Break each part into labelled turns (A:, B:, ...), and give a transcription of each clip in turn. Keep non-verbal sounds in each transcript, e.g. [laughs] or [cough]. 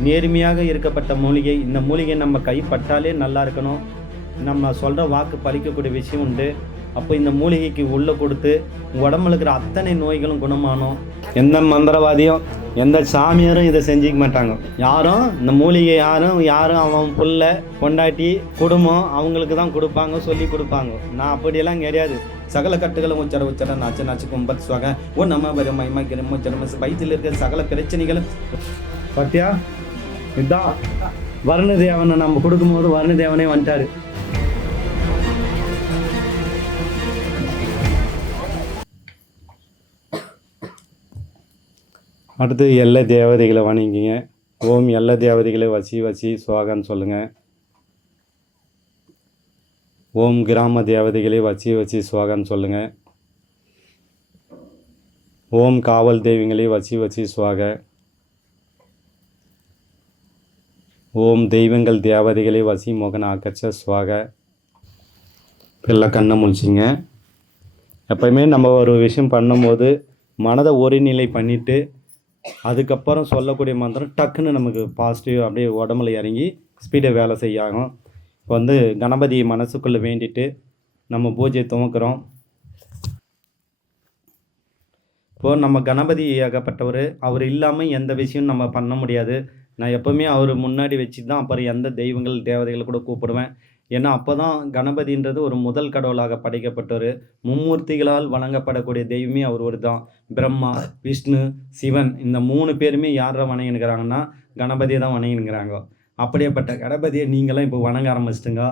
A: நேர்மையாக இருக்கப்பட்ட மூலிகை இந்த மூலிகை நம்ம கைப்பட்டாலே நல்லா இருக்கணும். நம்ம சொல்கிற வாக்கு பறிக்கக்கூடிய விஷயம் உண்டு. அப்போ இந்த மூலிகைக்கு உள்ளே கொடுத்து உடம்புல இருக்கிற அத்தனை நோய்களும் குணமானோம். எந்த மந்திரவாதியும் எந்த சாமியாரும் இதை செஞ்சுக்க மாட்டாங்க. யாரும் இந்த மூலிகை யாரும் யாரும் அவன் புள்ள கொண்டாட்டி குடும்பம் அவங்களுக்கு தான் கொடுப்பாங்க சொல்லி கொடுப்பாங்க. நான் அப்படியெல்லாம் கிடையாது. சகல கட்டுகளும் உச்சர உச்சர நாச்சு நாச்சு கும்பத் சுவாக. ஓ நம்ம மைமா கிரம வயிற்றில் இருக்கிற சகல பிரச்சனைகளும். இதுதான் வருணதேவனை நம்ம கொடுக்கும்போது வருணதேவனே வந்துட்டாரு. அடுத்து எல்லா தேவதைகளை வணங்கிங்க. ஓம் எல்லா தேவதைகளை வசி வசி சுவாகன்னு சொல்லுங்கள் ஓம் கிராம தேவதைகளை வசி வசி சுவாகன்னு சொல்லுங்கள் ஓம் காவல் தெய்வங்களை வசி வசி சுவாக. ஓம் தெய்வங்கள் தேவதைகளை வசி மோகன ஆக்கச்ச சுவாக. எல்லாம் கண்ணை முழிச்சிங்க. எப்பயுமே நம்ம ஒரு விஷயம் பண்ணும்போது மனதை ஒருநிலை பண்ணிவிட்டு அதுக்கப்புறம் சொல்லக்கூடிய மந்திரம் டக்குன்னு நமக்கு பாசிட்டிவ் அப்படியே உடம்புல இறங்கி ஸ்பீடை வேலை செய்யாகும். இப்போ வந்து கணபதி மனசுக்குள்ளே வேண்டிட்டு நம்ம பூஜையை துவக்கிறோம் இப்போது நம்ம கணபதி ஏகப்பட்டவர். அவர் இல்லாமல் எந்த விஷயம் நம்ம பண்ண முடியாது. நான் எப்போவுமே அவர் முன்னாடி வச்சு தான் அப்புறம் எந்த தெய்வங்கள் தேவதைகளை கூட கூப்பிடுவேன். ஏன்னா அப்போ தான் கணபதின்றது ஒரு முதல் கடவுளாக படைக்கப்பட்டவர். மும்மூர்த்திகளால் வணங்கப்படக்கூடிய தெய்வமே அவர் ஒரு தான் பிரம்மா விஷ்ணு சிவன் இந்த மூணு பேருமே யாரை வணங்கினுக்கிறாங்கன்னா கணபதியை தான் வணங்கினுக்கிறாங்க. அப்படியேப்பட்ட கணபதியை நீங்களாம் இப்போ வணங்க ஆரம்பிச்சிட்டுங்க.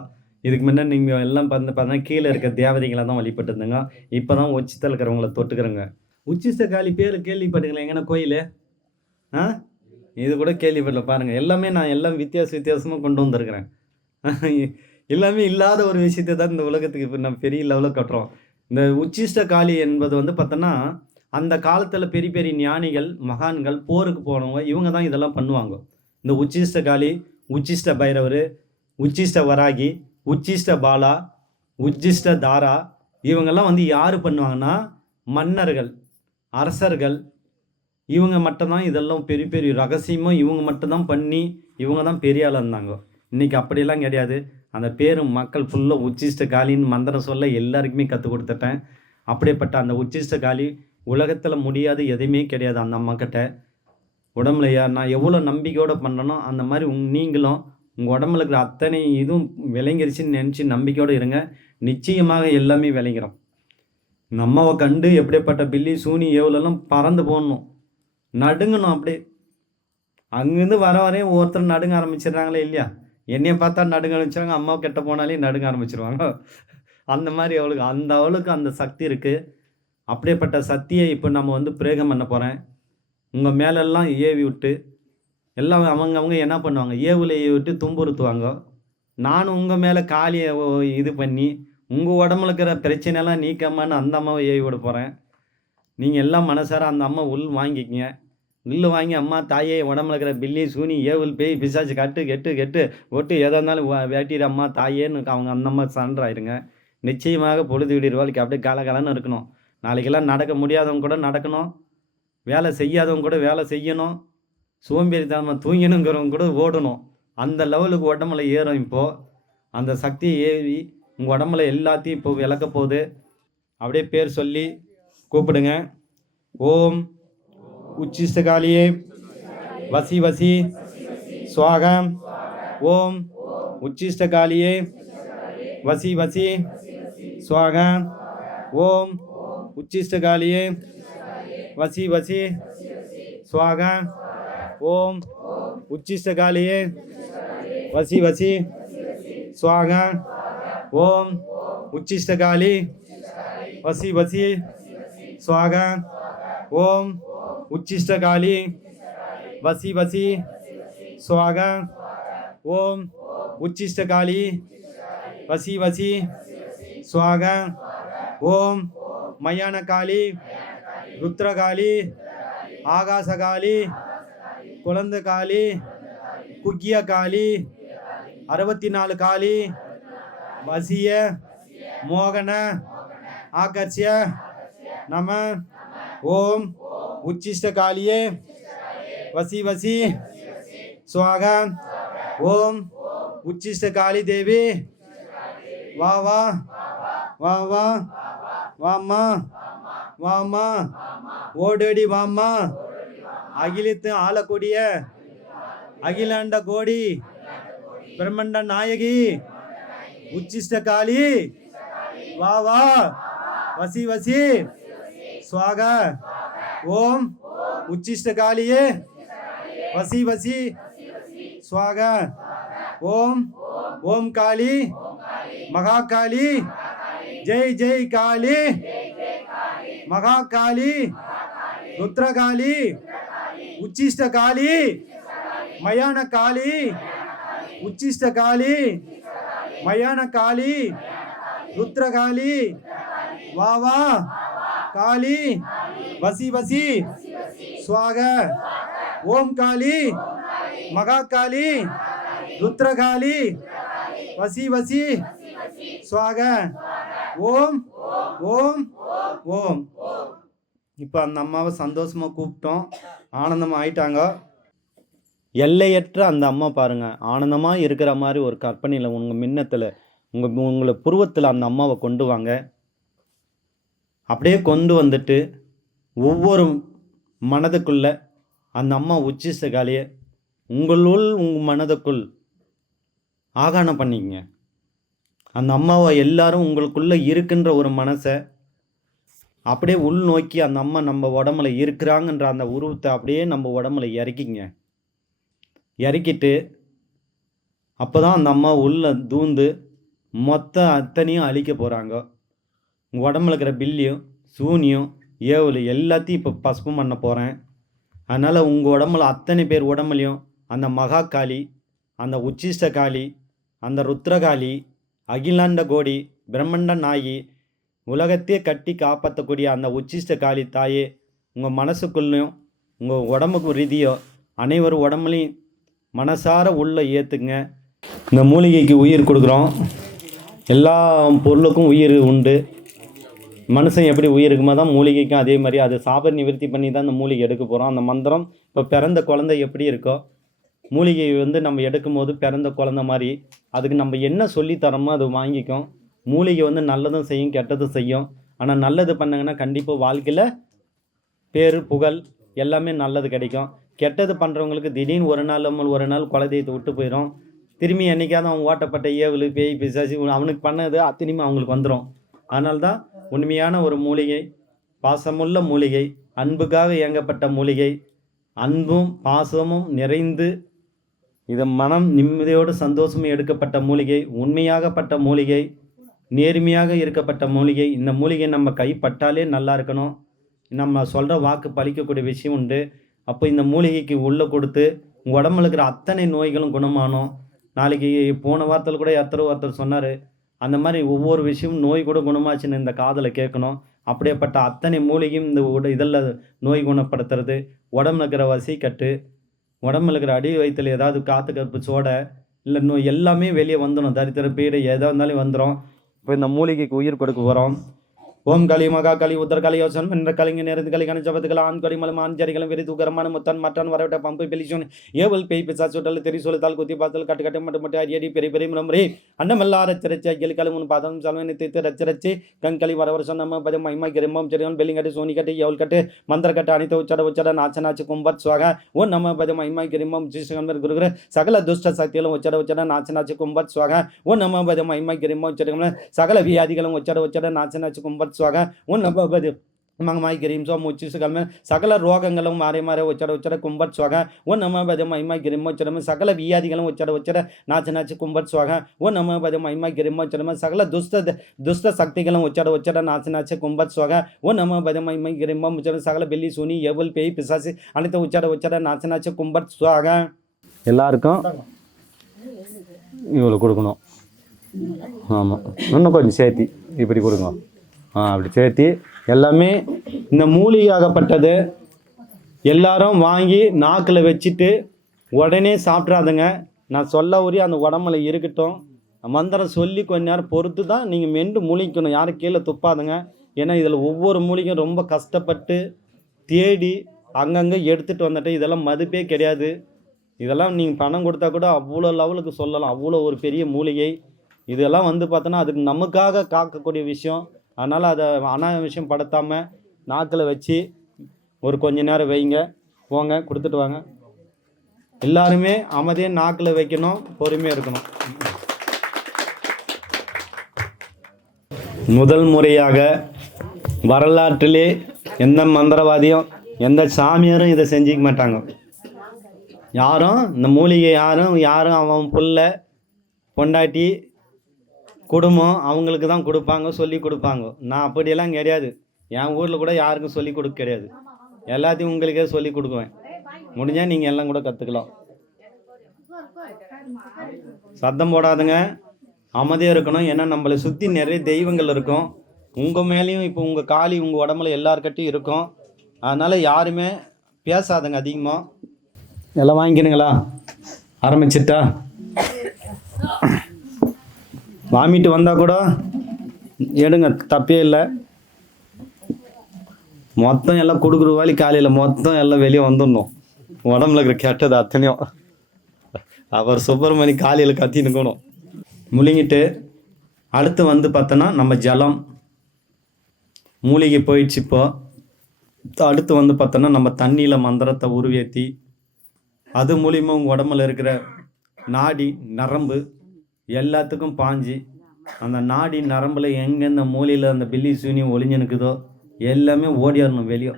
A: இதுக்கு முன்னாடி நீங்கள் எல்லாம் வந்து பார்த்தீங்கன்னா கீழே இருக்க தேவதைகளை தான் வழிபட்டு இருந்தங்க இப்போ தான் உச்சித்தில் இருக்கிறவங்கள தொட்டுக்கிறோங்க. உச்சிச காளி பேர் கேள்விப்பட்டுங்களேன் எங்கன்னா கோயில்? ஆ? இது கூட கேள்விப்படல. பாருங்கள் எல்லாமே நான் எல்லாம் வித்தியாச வித்தியாசமாக கொண்டு வந்திருக்கிறேன். [laughs] எல்லாமே இல்லாத ஒரு விஷயத்தை தான் இந்த உலகத்துக்கு இப்போ நம்ம பெரிய லெவலில் கட்டுறோம். இந்த உச்சிஷ்ட காளி என்பது வந்து பார்த்தோன்னா அந்த காலத்தில் பெரிய பெரிய ஞானிகள் மகான்கள் போருக்கு போனவங்க இவங்க தான் இதெல்லாம் பண்ணுவாங்க. இந்த உச்சிஷ்ட காளி உச்சிஷ்ட பைரவர் உச்சிஷ்ட வராகி உச்சிஷ்ட பாலா உச்சிஷ்ட தாரா இவங்கெல்லாம் வந்து யார் பண்ணுவாங்கன்னா மன்னர்கள் அரசர்கள் இவங்க மட்டும்தான் இதெல்லாம் பெரிய பெரிய ரகசியமாக இவங்க மட்டும்தான் பண்ணி இவங்க தான் பெரிய ஆளாக இருந்தாங்க. இன்றைக்கி அப்படியெல்லாம் கிடையாது. அந்த பேர் மக்கள் ஃபுல்லாக உச்சிஷ்ட காலின்னு மந்திரம் சொல்ல எல்லாருக்குமே கற்றுக் கொடுத்துட்டேன். அப்படிப்பட்ட அந்த உச்சிஷ்ட காலி உலகத்தில் முடியாது எதுவுமே கிடையாது அந்த அம்மாக்கிட்ட. உடம்புல நான் எவ்வளோ நம்பிக்கையோடு பண்ணுறனோ அந்த மாதிரி உங் நீங்களும் உங்கள் உடம்புல இருக்கிற அத்தனை இதுவும் விளங்கிருச்சுன்னு நினச்சி நம்பிக்கையோடு இருங்க. நிச்சயமாக எல்லாமே விளைங்கிறோம் நம்மவை அம்மாவை கண்டு எப்படிப்பட்ட பில்லி சூனி ஏவுலெல்லாம் பறந்து போடணும். நடுங்கணும் அப்படியே அங்கேருந்து வர வரையும் ஒருத்தர் நடுங்க ஆரம்பிச்சிடுறாங்களே இல்லையா? என்னைய பார்த்தா நடுங்க ஆரம்பிச்சாங்க அம்மா கெட்ட போனாலே நடுங்க ஆரம்பிச்சிருவாங்க. அந்த மாதிரி அவளுக்கு அந்த அவளுக்கு அந்த சக்தி இருக்குது அப்படியேப்பட்ட சக்தியை இப்போ நம்ம வந்து பிரேகம் பண்ண போகிறேன் உங்கள் மேலெல்லாம் ஏவி விட்டு எல்லாம் அவங்க அவங்க என்ன பண்ணுவாங்க? ஏவில் ஏவி விட்டு துன்புறுத்துவாங்க நானும் உங்கள் மேலே காலியை இது பண்ணி உங்கள் உடம்புல இருக்கிற பிரச்சனையெல்லாம் நீக்கமான்னு அந்த அம்மாவை ஏவி விட போகிறேன் நீங்கள் எல்லாம் மனசார அந்த அம்மா உள் வாங்கிக்கிங்க. உள்ள வாங்கி அம்மா தாயே உடம்புல இருக்கிற பில்லி சூனி ஏவல் பேய் பிசாச்சு கட்டு கெட்டு கெட்டு ஒட்டு எதாக இருந்தாலும் வேட்டிடு அம்மா தாயேன்னு அவங்க அந்த அம்மா சண்டாயிருங்க நிச்சயமாக பொழுது விடிற அப்படியே கலகலன்னு இருக்கணும். நாளைக்கெல்லாம் நடக்க முடியாதவங்க கூட நடக்கணும். வேலை செய்யாதவங்க கூட வேலை செய்யணும். சோம்பேறித்தனமாக தூங்கணுங்கிறவங்க கூட ஓடணும். அந்த லெவலுக்கு உடம்புல ஏறும் இப்போது அந்த சக்தியை ஏவி உங்கள் உடம்புல எல்லாத்தையும் இப்போ விளக்க போகுது. அப்படியே பேர் சொல்லி கூப்பிடுங்க. ஓம் உச்சிஷ்டகாலியே வசி வசி சுவாகம் ஓம் உச்சிஷ்டகாலியே வசி வசி சுவாகம் ஓம் உச்சிஷ்டகாலியே வசி வசி சுவாகம் ஓம் உச்சிஷ்டகாலியே வசி வசி சுவாகம் ஓம் உச்சிஷ்டகாலி வசி வசி சுவாகம் ஓம் உச்சிஷ்டகாலி வசி வசி சுவாகம் ஓம் உச்சிஷ்டகாலி வசி வசி சுவாகம் ஓம் மயானகாளி ருத்ரகாளி ஆகாசகாளி குழந்தை காளி குக்கிய காளி அறுபத்தி நாலு காளி வசிய மோகன ஆகர்ஷ்ய நம ஓம் உச்சிஷ்ட காலியே வசி வசி. சுவாக. ஓம். உச்சிஷ்ட காளி தேவி. வா வா. வா வா. வாம்மா. வாம்மா. ஓடோடி வாம்மா. அகிலித்து ஆளக்கூடிய அகிலாண்ட கோடி. பிரம்மண்ட நாயகி. உச்சிஷ்ட காளி வா வா. வசி வசி. சுவாக. ஓம் உச்சிஷ்ட காளியே வசி வசி சுவாக ஓம் ஓம் காளி மகா காளி ஜெய் ஜெய் காளி மகா காளி ருத்ரகாளி உச்சிஷ்ட காளி மயான காளி உச்சிஷ்ட காளி மயான காளி ருத்ரகாளி வா வா காளி வசி வசி. சுவாக. ஓம் காளி மகா காளி ருத்ரகாளி வசி வசி. சுவாக. ஓம். ஓம். ஓம். இப்போ அந்த அம்மாவை சந்தோஷமாக கூப்பிட்டோம். ஆனந்தமாக ஆயிட்டாங்க. எல்லையற்ற அந்த அம்மா பாருங்க. ஆனந்தமாக இருக்கிற மாதிரி ஒரு கற்பனையில் உங்கள் மின்னத்தில் உங்கள் உங்களை புருவத்தில் அந்த அம்மாவை கொண்டு வாங்க. அப்படியே கொண்டு வந்துட்டு ஒவ்வொரு மனதுக்குள்ள அந்த அம்மா உச்சிஷ்ட காலியை உங்களுள் உங்கள் மனதுக்குள் ஆகாணம் பண்ணிக்கங்க. அந்த அம்மாவை எல்லாரும் உங்களுக்குள்ளே இருக்கின்ற ஒரு மனசை அப்படியே உள் நோக்கி அந்த அம்மா நம்ம உடம்புல இருக்கிறாங்கன்ற அந்த உருவத்தை அப்படியே நம்ம உடம்புல இறக்கிங்க இறக்கிட்டு அப்போ தான் அந்த அம்மா உள்ளே தூந்து மொத்த அத்தனையும் அழிக்க போகிறாங்க உங்கள் உடம்புல இருக்கிற பில்லியும் சூனியும் ஏவல் எல்லாத்தையும் இப்போ பசுப்பம் பண்ண போகிறேன் அதனால் உங்கள் உடம்புல அத்தனை பேர் உடம்புலையும் அந்த மகா காளி அந்த உச்சிஷ்ட காளி அந்த ருத்ரகாளி அகிலாண்ட கோடி பிரம்மண்ட நாயி உலகத்தையே கட்டி காப்பாற்றக்கூடிய அந்த உச்சிஷ்ட காளி தாயே உங்கள் மனசுக்குள்ளேயும் உங்கள் உடம்புக்கு ரீதியோ அனைவரும் உடம்புலையும் மனசார உள்ளே ஏற்றுங்க இந்த மூலிகைக்கு உயிர் கொடுக்குறோம். எல்லா பொருளுக்கும் உயிர் உண்டு. மனுஷன் எப்படி உயிர் தான் மூலிகைக்கும் அதே மாதிரி அது சாப நிவர்த்தி பண்ணி தான் அந்த மூலிகை எடுக்க போகிறோம் அந்த மந்திரம் இப்போ பிறந்த குழந்தை எப்படி இருக்கோ மூலிகை வந்து நம்ம எடுக்கும் போது பிறந்த குழந்த மாதிரி அதுக்கு நம்ம என்ன சொல்லி தரோமோ அது வாங்கிக்கும். மூலிகை வந்து நல்லதும் செய்யும் கெட்டதும் செய்யும். ஆனால் நல்லது பண்ணாங்கன்னா கண்டிப்பாக வாழ்க்கையில் பேர் புகழ் எல்லாமே நல்லது கிடைக்கும். கெட்டது பண்ணுறவங்களுக்கு திடீர்னு ஒரு நாள் ஒரு நாள் குலதெய்வத்தை விட்டு போயிடும் திரும்பி என்னைக்காவது அவன் ஓட்டப்பட்ட ஏவலு பேய் பிசாசி அவனுக்கு பண்ணது திரும்பி அவங்களுக்கு வந்துடும் அதனால தான் உண்மையான ஒரு மூலிகை பாசமுள்ள மூலிகை அன்புக்காக இயங்கப்பட்ட மூலிகை. அன்பும் பாசமும் நிறைந்து இது மனம் நிம்மதியோடு சந்தோஷமும் எடுக்கப்பட்ட மூலிகை உண்மையாகப்பட்ட மூலிகை நேர்மையாக இருக்கப்பட்ட மூலிகை. இந்த மூலிகை நம்ம கைப்பட்டாலே நல்லா இருக்கணும். நம்ம சொல்கிற வாக்கு பலிக்கக்கூடிய விஷயம் உண்டு. அப்போ இந்த மூலிகைக்கு உள்ளே கொடுத்து உங்கள் உடம்புல இருக்கிற அத்தனை நோய்களும் குணமானோம். நாளைக்கு போன வாரத்தில் கூட எத்தரோ ஒருத்தர் சொன்னார் அந்த மாதிரி ஒவ்வொரு விஷயமும் நோய் கூட குணமாச்சுன்னு இந்த காதில் கேட்கணும். அப்படியேப்பட்ட அத்தனை மூலிகையும் இந்த உட இதில் நோய் குணப்படுத்துறது. உடம்புல இருக்கிற வசிக்கட்டு உடம்புல இருக்கிற அடி வயிற்றுல ஏதாவது காற்று கருப்பு சோடை இல்லை நோய் எல்லாமே வெளியே வந்துடும் தரித்திர பீடை எதாக இருந்தாலும் வந்துடும் இப்போ இந்த மூலிகைக்கு உயிர் கொடுக்க போகிறோம் ஓம் களி மகா களி உத்தர களி யோசன் என்ற கலிங்க நேரத்து களி கணிச்சபத்துகள் ஆண் கடிமலும் ஆண் ஜரிகளும் வெறி தூக்கரமான முத்தன் மட்டன் வரவிட்ட பம்பு பெலிசோன் ஏவல் பேய் பிசா சுட்டல் தெரி சொலுத்தால் குத்தி பார்த்தல் கட்டு கட்டு மட்டும் மட்டும் அரியடி பெரிய பெரிய முறை. அண்டமெல்லா ரச்சரச்சி அகில் கலி முன் பாதம் சல்வனை தீர்த்து ரச்சரச்சி கண்களி வரவர் சொன்ன பதம் மைமா கிரம்பம் செடியோன் பெல்லிங் கட்டு சோனி கட்டு ஏவல் கட்டு மந்திர கட்டு அனித்த உச்சட உச்சட நாச்ச நாச்சு கும்பத் சுவாக. ஓ நம்ம பதம் மைமா கிரம்பம் ஜிஷ்கம்பர் குருகுரு. சகல துஷ்ட சக்திகளும் உச்சட உச்சட நாச்ச நாச்சு கும்பத் சுவாக. ஓ நம்ம பதம் மைமா கிரம்பம் செடியோன் சகல வியாதிகளும் உச்சட உச்சட நாச்ச நாச்சு கும்பர் சுவாக ஓ நம்ம பதம் மங்கமாய் கிரீம் சோ முச்சிசு சகல ரோகங்களும் மாறி மாறி உச்சட உச்சட கும்பட் சுவாக. உன் நம்ம பதம் மைமா கிரிமோ உச்சடம. சகல வியாதிகளும் உச்சட உச்சட நாச்சு நாச்சு கும்பட் சுவாக. ஓ நம்ம பதம் மைமா கிரிமோ சகல துஷ்ட துஷ்ட சக்திகளும் உச்சட உச்சட நாச்சு நாச்சு கும்பட் சுவாக. ஓ நம்ம பதம் மைமா கிரிமோ உச்சட சகல பெல்லி சுனி எவல் பேய் பிசாசு அனைத்து உச்சட உச்சட நாச்சு நாச்சு கும்பட் சுவாக. எல்லாருக்கும் இவ்வளோ கொடுக்கணும். ஆமாம் இன்னும் கொஞ்சம் சேர்த்தி இப்படி கொடுங்க அப்படி சேர்த்தி எல்லாமே இந்த மூலிகையாகப்பட்டது. எல்லாரும் வாங்கி நாக்கில் வச்சுட்டு உடனே சாப்பிட்றாதுங்க. நான் சொல்ல உரிய அந்த உடம்புல இருக்கட்டும். மந்திரம் சொல்லி கொஞ்ச நேரம் பொறுத்து தான் நீங்கள் மெண்டு மூலிக்கணும் யாரும் கீழே துப்பாதுங்க. ஏன்னா இதில் ஒவ்வொரு மூலிகையும் ரொம்ப கஷ்டப்பட்டு தேடி அங்கங்கே எடுத்துகிட்டு வந்துட்டு இதெல்லாம் மதிப்பே கிடையாது. இதெல்லாம் நீங்கள் பணம் கொடுத்தா கூட அவ்வளோ லெவலுக்கு சொல்லலாம். அவ்வளோ ஒரு பெரிய மூலிகை. இதெல்லாம் வந்து பார்த்தோன்னா அதுக்கு நமக்காக காக்கக்கூடிய விஷயம். அதனால் அதை அனாவசியம் படுத்தாமல் நாக்கில் வச்சு ஒரு கொஞ்ச நேரம் வைங்க. போங்க கொடுத்துட்டு வாங்க. எல்லாருமே அமைதியாக நாக்கில் வைக்கணும் பொறுமையாக இருக்கணும். முதல் முறையாக வரலாற்றிலே எந்த மந்திரவாதியும் எந்த சாமியாரும் இதை செஞ்சிக்க மாட்டாங்க. யாரும் இந்த மூலிகை யாரும் யாரும் அவன் புள்ள பொண்டாட்டி குடும்பம் அவங்களுக்கு தான் கொடுப்பாங்க சொல்லி கொடுப்பாங்க. நான் அப்படியெல்லாம் கிடையாது. என் ஊரில் கூட யாருக்கும் சொல்லி கொடுக்க கிடையாது. எல்லாத்தையும் உங்களுக்கே சொல்லி கொடுக்குவேன். முடிஞ்சால் நீங்கள் எல்லாம் கூட கற்றுக்கலாம் சத்தம் போடாதுங்க. அமைதியாக இருக்கணும். ஏன்னா நம்மளை சுற்றி நிறைய தெய்வங்கள் இருக்கும். உங்கள் மேலேயும் இப்போ உங்கள் காலி உங்கள் உடம்புல எல்லாருக்கிட்டையும் இருக்கும். அதனால் யாருமே பேசாதுங்க அதிகமாக எல்லாம் வாங்கிக்கணுங்களா ஆரம்பிச்சிட்டா? வாமிட்டு வந்தால் கூட எடுங்க தப்பே இல்லை. மொத்தம் எல்லாம் கொடுக்குற வேலி காலையில் மொத்தம் எல்லாம் வெளியே வந்துடணும். உடம்புல இருக்கிற கெட்டது அத்தனையும். அவர் சுப்பிரமணி காலையில் கத்தினுக்கணும் முழுங்கிட்டு அடுத்து வந்து பார்த்தோன்னா நம்ம ஜலம். மூலிகை போயிடுச்சு இப்போ. அடுத்து வந்து பார்த்தோன்னா நம்ம தண்ணியில் மந்திரத்தை உருவேற்றி அது மூலிமா உங்கள் உடம்புல இருக்கிற நாடி நரம்பு எல்லாத்துக்கும் பாஞ்சு. அந்த நாடி நரம்பில் எங்கெந்த மூலையில் அந்த பில்லி சூனியம் ஒளிஞ்சு நிற்குதோ எல்லாமே ஓடிடணும் வெளியே.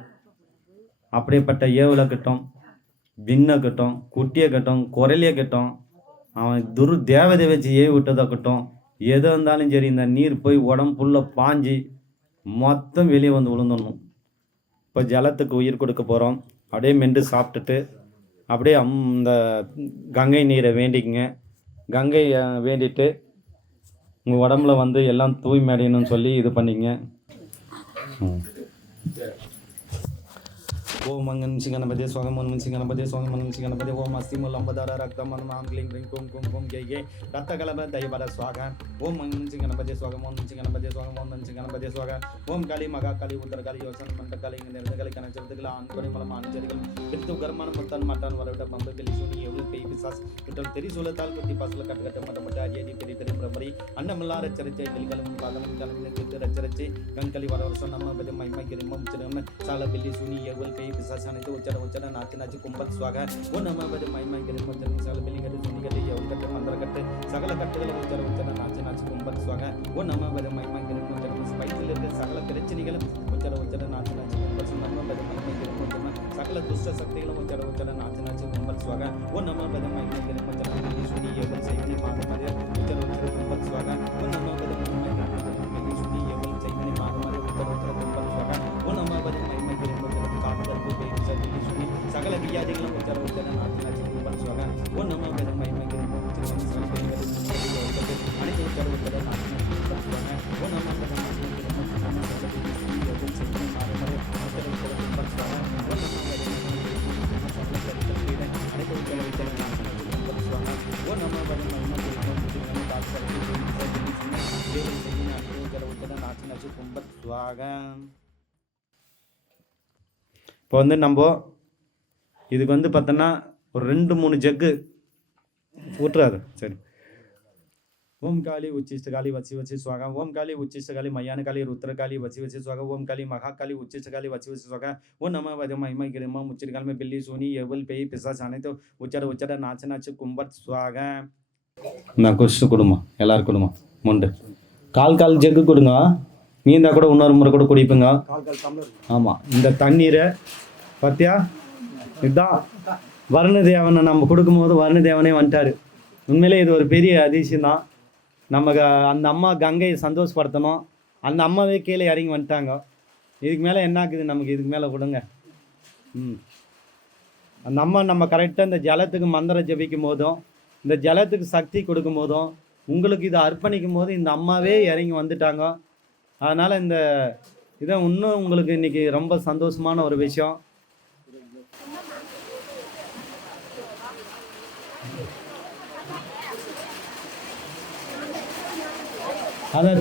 A: அப்படிப்பட்ட ஏவல கட்டும் விண்ணை கட்டும் குட்டியை கட்டும் குரலையை கட்டும் அவன் துரு தேவதை வச்சு ஏவி விட்டதாகட்டும் எது இருந்தாலும் சரி இந்த நீர் போய் உடம்பு ஃபுல்லாக பாஞ்சு மொத்தம் வெளியே வந்து விழுந்துடணும். இப்போ ஜலத்துக்கு உயிர் கொடுக்க போகிறோம் அப்படியே மென்று சாப்பிட்டுட்டு அப்படியே அம் இந்த கங்கை நீரை வேண்டிக்குங்க. கங்கை வேண்டிட்டு உங்கள் உடம்புல வந்து எல்லாம் தூய்மை அடையணும்னு சொல்லி இது பண்ணிங்க ம். ஓம் மங்கன் சிங்கனபதே கணபதி சுவாகம் ஒன் மிஷி கணபதி சுவாகம் ஒன் மிஷி ஓம் அஸ்தி முல் அம்பதார ரக்தம் மனம் ஆம் கிளிங் கிளிங் கும் கும் கும் கே கே ரத்த கலப தயபர சுவாக ஓம் மங்கன் சிங்கனபதே கணபதி சுவாகம் ஓம் மிஷி கணபதி சுவாகம் ஓம் மிஷி சுவாக ஓம் காளி மகா காளி உத்தர காளி யோசன மண்ட காளி இங்க நிறந்தகளை கணச்செடுத்துகள் ஆண்குறை மலம் ஆண்ஜரிகள் பிரித்து கர்மான முத்தன் மட்டான் வரவிட பம்பு பெலி சூனி எவ்வளவு பெய் பிசாஸ் கிட்டம் தெரி சூழத்தால் குத்தி பாசல கட்டு கட்ட மட்ட மட்ட அரியடி பெரிய பெரிய பிரபரி அன்னமில்லா ரச்சரிச்சை வெளிகளும் பாதமும் தலைமையில கிட்டு ரச்சரிச்சை கண்களி வர வருஷம் நம்ம பதி மைமை கிரிமம் சின்ன சால பில்லி சூனி எவ்வளவு பெய் பிசாஸ் அனைத்து உச்சட உச்சட நாச்சு நாச்சு கும்பல் சுவாக. ஓ நம்ம பதி மைமை கிரிமம் சின்ன சால பெல்லி கட்டு சுனி கட்டு எவ்வளவு கட்டு மந்திர கட்டு சகல கட்டுகளை உச்சட உச்சட நாச்சு நாச்சு கும்பல் சுவாக. ஓ நம்ம பதி மைமை கிரிமம் சின்ன ஸ்பைஸில் இருக்கிற சகல பிரச்சனைகளும் உச்சட உச்சட நாச்சு நாச்சு கும்பல் சுவாக. நம்ம பதி மைமை கிரிமம் சின்ன சகல துஷ்ட சக்திகளும் உச்சட உச்சட நாச்சு நாச்சு கும்பல் சுவாக. ஓ நம்ம பதி மைமை கிரிமம் சின்ன பெல்லி சூனி எவ்வளவு இப்போ வந்து நம்ம இதுக்கு வந்து பார்த்தோன்னா ஒரு ரெண்டு மூணு ஜக்கு ஊற்றுறாரு சரி. ஓம் காளி உச்சிஷ்ட காளி வச்சி வச்சி சுவாகம். ஓம் காளி உச்சிஷ்ட காளி மையான காளி ருத்ர காளி வச்சி வச்சி சுவாக ஓம் காளி மகா காளி உச்சிஷ்ட காளி வச்சி வச்சி சுவாகம். ஓ நம வத மகிமை கிரிமா காலமே பில்லி சூனி எவல் பேய் பிசாஸ் அனைத்து உச்சட உச்சட நாச்சு நாச்சு கும்பர் சுவாகம். நான் கொசு கொடுமா. எல்லாரும் கொடுமா. முண்டு. கால் கால் ஜக்கு கொடுங்க. நீந்தா கூட இன்னொரு முறை கூட குடிப்புங்க. ஆமாம் இந்த தண்ணீரை பார்த்தியா இதுதான் வருண தேவனை நம்ம கொடுக்கும்போது வருண தேவனே வந்துட்டாரு. உண்மையிலே இது ஒரு பெரிய அதிசயம் தான் நம்ம க- அந்த அம்மா கங்கையை சந்தோஷப்படுத்தணும். அந்த அம்மாவே கீழே இறங்கி வந்துட்டாங்க. இதுக்கு மேலே என்ன ஆகுது? நமக்கு இதுக்கு மேலே கொடுங்க. ம். அந்த அம்மா நம்ம கரெக்டாக இந்த ஜலத்துக்கு மந்திரம் ஜபிக்கும் போதும் இந்த ஜலத்துக்கு சக்தி கொடுக்கும் போதும் உங்களுக்கு இதை அர்ப்பணிக்கும் போது இந்த அம்மாவே இறங்கி வந்துட்டாங்க. அதனால் இந்த இதை இன்னும் உங்களுக்கு இன்னைக்கு ரொம்ப சந்தோஷமான ஒரு விஷயம். அதை